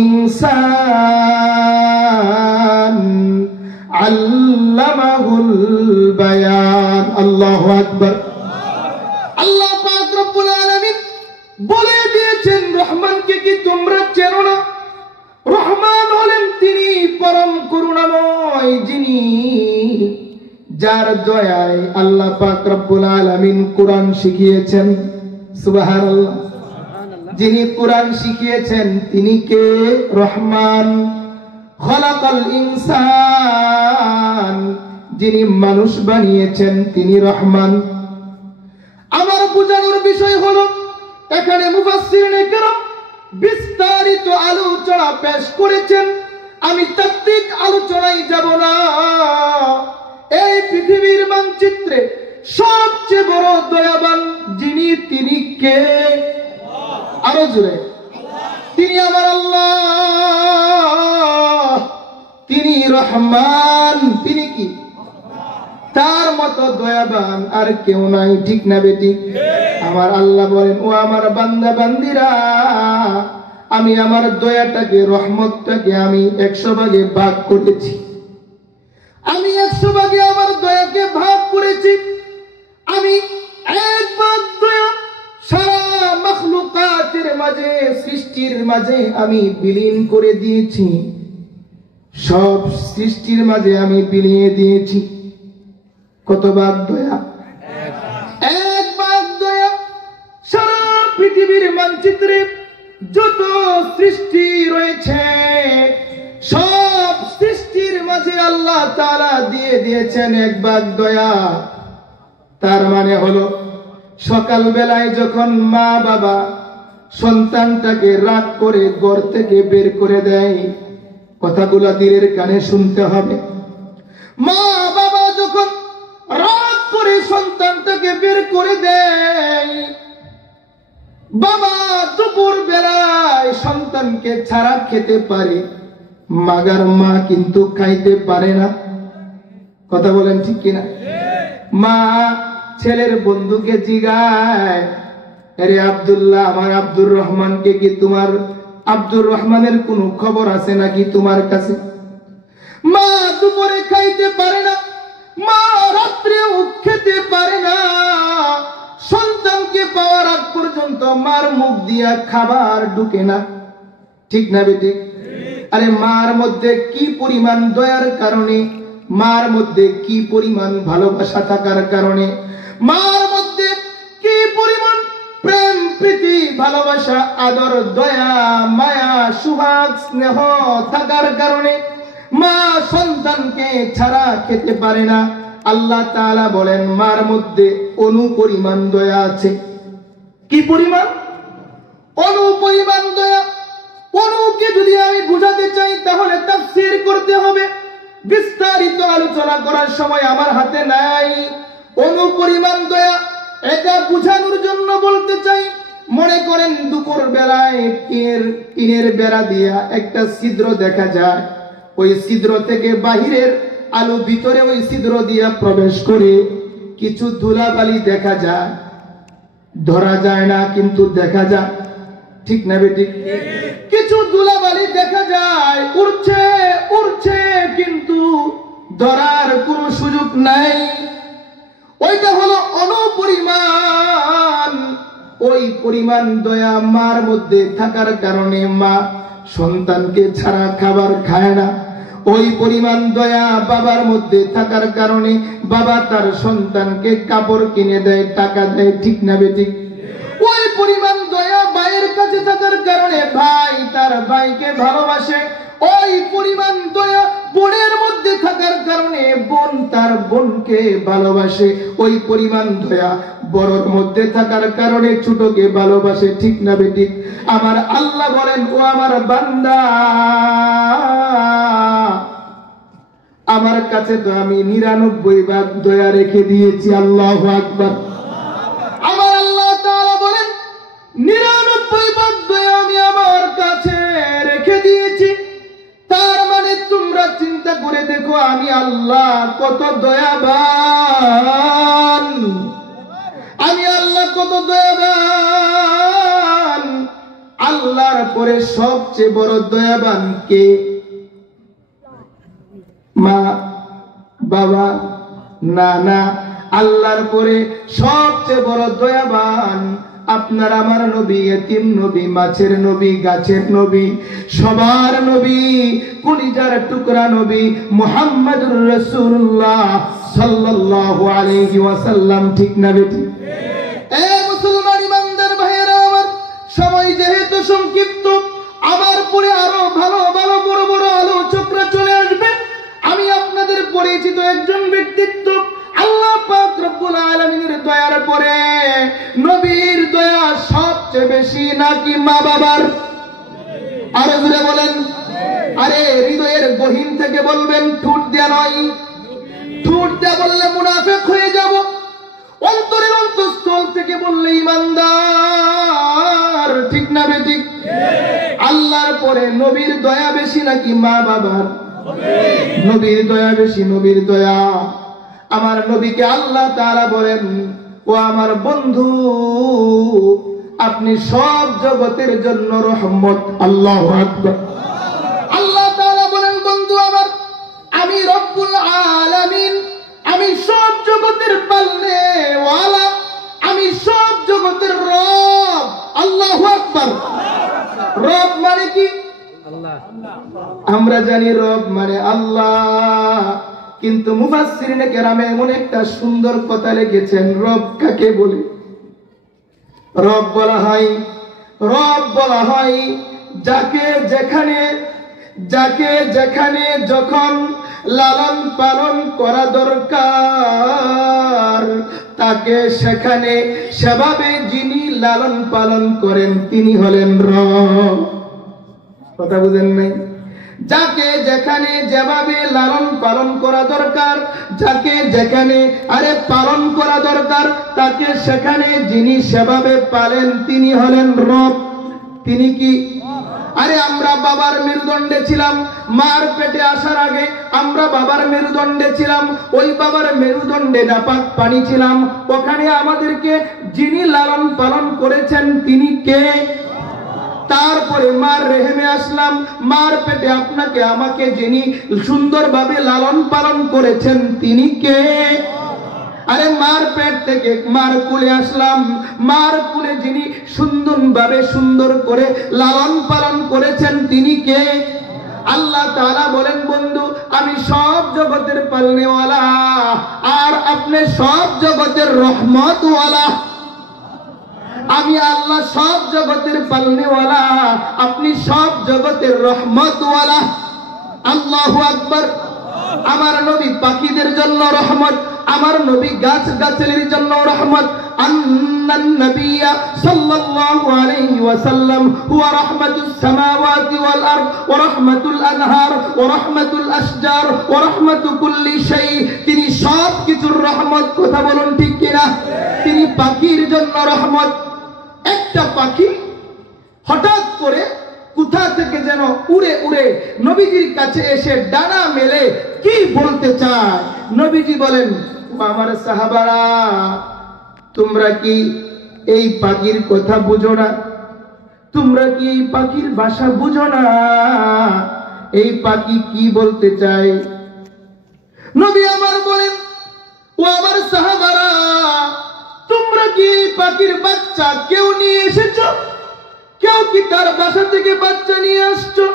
ইনসান আল্লামাহুল বায়ান। আল্লাহু আকবার। আল্লাহ পাক রব্বুল আলামিন বলে দিয়েছেন, রহমানকে কি তোমরা চেনো না? রহমান হলেন তিনি পরম করুণাময়, যিনি যার দয়ায় আল্লাহ পাক রব্বুল আলামিন কোরআন শিখিয়েছেন। সুবহানাল্লাহ। যিনি কোরআন শিখিয়েছেন তিনি কে? রহমান। খলাকাল ইনসান, যিনি মানুষ বানিয়েছেন তিনি রহমান। আমার বোঝানোর বিষয় হলো, এখানে মুফাসসিরিনে কেরাম বিস্তারিত আলোচনা পেশ করেছেন। আমি তাত্ত্বিক আলোচনায় যাব না। এই পৃথিবীর মানচিত্রে সবচেয়ে বড় দয়াবান যিনি, তিনি কে? আরো জোরে। তিনি আমার আল্লাহ, তিনি রহমান। তিনি কি? তার মতো দয়াবান আর কেউ নাই। ঠিক না বেটি? আমার আল্লাহ বলেন, ও আমার বান্দা বান্দিরা, আমি আমার দয়াটাকে, রহমতটাকে আমি 100 ভাগে ভাগ করেছি। আমি 100 ভাগে আমার দয়াকে ভাগ করেছি। আমি 1 ভাগ দয়া সারা মাখলুকাতের মাঝে, সৃষ্টির মাঝে আমি বিলীন করে দিয়েছি। সব সৃষ্টির মাঝে আমি বিলিয়ে দিয়েছি। কত ভাগ দয়া? 1 ভাগ দয়া। সারা পৃথিবীর মানচিত্রে যত সৃষ্টি রয়েছে, সব সৃষ্টির মাঝে আল্লাহ তাআলা দিয়ে দিয়েছেন 1 ভাগ দয়া। তার মানে হলো, সকাল বেলায় যখন মা বাবা সন্তানটাকে রাগ করে ঘর থেকে বের করে দেয়, কথাগুলো দিলের কানে শুনতে হবে। মা বাবা যখন রাগ করে সন্তানটাকে বের করে দেয়, বাবা দুপুর বেলায় সন্তানকে ছাড়া খেতে পারে, মাগার মা কিন্তু খাইতে পারে না। কথা বলেন ঠিক কিনা? মা ছেলের বন্ধুকে জিগায়, আরে আব্দুল্লাহ, আমার আব্দুর রহমানকে কি তোমার আব্দুর রহমানের কোনো খবর আছে নাকি তোমার কাছে? মা দুপুরে খাইতে পারে না, মা রাত্রেও খেতে পারে না। সন্তানকে পাওয়ার আগ পর্যন্ত মার মুখ দিয়া খাবার ঢুকে না। ঠিক না বেটি? আরে মার মধ্যে কি পরিমাণ দয়ার কারণে, মার মধ্যে কি পরিমাণ ভালোবাসা থাকার কারণে, মার মধ্যে কি পরিমাণ প্রেম প্রীতি ভালোবাসা আদর দয়া মায়া সুহাগ স্নেহ থাকার কারণে মা সন্তানকে ছাড়া খেতে পারে না। আল্লাহ তাআলা বলেন, মার মধ্যে অনুপরিমাণ দয়া আছে। কি পরিমাণ? অনুপরিমাণ দয়া। অনুকে যদি আমি বুঝাতে চাই তাহলে তাফসীর করতে হবে। বিস্তারিত আলোচনা করার সময় আমার হাতে নাই। অনুপরিমাণ দয়া এটা বুঝানোর জন্য বলতে চাই, মনে করেন দুপুর বেলায় টিনের বেড়া দিয়া একটা ছিদ্র দেখা যায়, ওই ছিদ্র থেকে বাহিরের আলো ভিতরে ওই ছিদ্র দিয়া প্রবেশ করে কিছু ধুলাবালি দেখা যায়, ধরা যায় না কিন্তু দেখা যায়। ঠিক না বেটি? কিছু ধুলাবালি দেখা যায়, উড়ছে উড়ছে, কিন্তু ধরার কোনো সুযোগ নাই। ওইটা হলো অনুপরিমাণ। ওই পরিমাণ দয়া মার মধ্যে থাকার কারণে মা সন্তানকে ছাড়া খাবার খায় না। ওই পরিমাণ দয়া বাবার মধ্যে থাকার কারণে বাবা তার সন্তানকে কাপড় কিনে দেয়, টাকা দেয়। ঠিক না বেটি? ওই পরিমাণ দয়া ভাইয়ের কাছে থাকার কারণে ভাই তার ভাইকে ভালোবাসে। ওই পরিমাণ দয়া বোনের মধ্যে থাকার কারণে বোন তার বোনকে ভালোবাসে। ওই পরিমাণ দয়া বড়র মধ্যে থাকার কারণে ছোটকে ভালোবাসে। ঠিক না বেটি? আমার আল্লাহ বলেন, ও আমার বান্দা, আমার কাছে তো আমি 99 ভাগ দয়া রেখে দিয়েছি। আল্লাহু আকবার। আমার আল্লাহ তাআলা বলেন, 99 ভাগ দয়া আমি আমার কাছে রেখে দিয়েছি। তার মানে তোমরা চিন্তা করে দেখো আমি আল্লাহ কত দয়াবান। আমি আল্লাহ কত দয়াবান। আল্লাহর পরে সবচেয়ে বড় দয়াবান কে? মা, বাবা, না, আল্লাহর পরে সবচেয়ে বড় দয়াবান আপনার আমার নবী, এতিম নবী, মাছের নবী, গাছের নবী, সবার নবী, কলিজার টুকরা নবী মুহাম্মদুর রাসূলুল্লাহ সাল্লাল্লাহু আলাইহি ওয়াসাল্লাম। ঠিক না বেটি? এ মুসলমান ইমানদার ভাইয়েরা আমার, সময় যেহেতু সংক্ষিপ্ত, আমার পরে আরো ভালো ভালো বড় বড় আলোচকরা চলে আসবে। আমি আপনাদের পরিচিত একজন ব্যক্তিত্ব, আল্লাহ পাক রব্বুল আলামিনের দয়ার পরে নবীর দয়া সবচেয়ে বেশি নাকি মা বাবার? আরো জোরে বলেন। আরে হৃদয়ের গহীন থেকে বলবেন, ঠোঁট দিয়া নয়। ঠোঁট দিয়া বললে মুনাফিক হয়ে যাব, অন্তরের অন্তঃস্থল থেকে বললে ইমানদার। ঠিক না বেঠিক? আল্লাহর পরে নবীর দয়া বেশি নাকি মা বাবার? নবীর দয়া বেশি, নবীর দয়া। আমার নবীকে আল্লাহ তাআলা বলেন, ও আমার বন্ধু, আপনি সব জগতের জন্য রহমত। আল্লাহু আকবার। আল্লাহ তাআলা বলেন, বন্ধু আমার, আমি রব্বুল আলামিন, আমি সব জগতের পালনেওয়ালা, আমি সব জগতের রব। আল্লাহু আকবার। রব মানে কি? আল্লাহ। আমরা জানি রব মানে আল্লাহ, কিন্তু মুফাসসিরিনে কেরামে এমন একটা সুন্দর কথা লিখেছেন, রব কাকে বলে? রব বলা হয় যাকে যেখানে যখন লালন পালন করা দরকার, তাকে সেখানে সেভাবে যিনি লালন পালন করেন তিনি হলেন রব। কথা বুঝেন নাই? যাকে যেখানে যেভাবে লালন পালন করা দরকার, যাকে যেখানে পালন করা দরকার, তাকে সেখানে যিনি সেভাবে পালেন তিনি হলেন রব। তিনি কি? আমরা বাবার মেরুদণ্ডে ছিলাম, মার পেটে আসার আগে আমরা বাবার মেরুদণ্ডে ছিলাম, ওই বাবার মেরুদণ্ডে নাপাক পানি ছিলাম, ওখানে আমাদেরকে যিনি লালন পালন করেছেন তিনি কে? তারপরে মার রেহেমে আসলাম, মার পেটে আপনাকে আমাকে যিনি সুন্দরভাবে লালন পালন করেছেন তিনি কে? মার পেট থেকে মার কুলে আসলাম, মার কুলে যিনি সুন্দর করে লালন পালন করেছেন তিনি কে? আল্লাহ তাআলা বলেন, বন্ধু আমি সব জগতের পালনেওয়ালা, আর আপনি সব জগতের রহমতওয়ালা। আমি আল্লাহ সব জগতের পালনেওয়ালা, আপনি সব জগতের রহমতওয়ালা। আল্লাহু আকবার। আমার নবী পাখিদের জন্য রহমত, আমার নবী গাছ-গাছালির জন্য রহমত। আন্নান নাবিয়্যা সাল্লাল্লাহু আলাইহি ওয়াসাল্লাম হুয়া রাহমাতুস সামাওয়াতি ওয়াল আরদ ওয়া রাহমাতুল আনহার ওয়া রাহমাতুল আশজার ওয়া রাহমাতু কুল্লি শাই। তিনি সব কিছুর রহমত। কথা বলুন ঠিক কিনা? তিনি পাখির জন্য রহমত। একটা পাখি হঠাৎ করে কোথা থেকে যেন উড়ে উড়ে নবীজির কাছে এসে ডানা মেলে কি বলতে চায়। নবীজি বলেন, আমার সাহাবারা, তোমরা কি এই পাখির কথা বুঝো না? তোমরা কি এই পাখির ভাষা বুঝো না? এই পাখি কি বলতে চায়? নবী আমার বলেন, ও আমার সাহাবারা, তোমরা কি এই পাখির বাচ্চা কেউ নিয়ে এসেছো? কেউ কি তার বাসা থেকে বাচ্চা নিয়ে আসছো?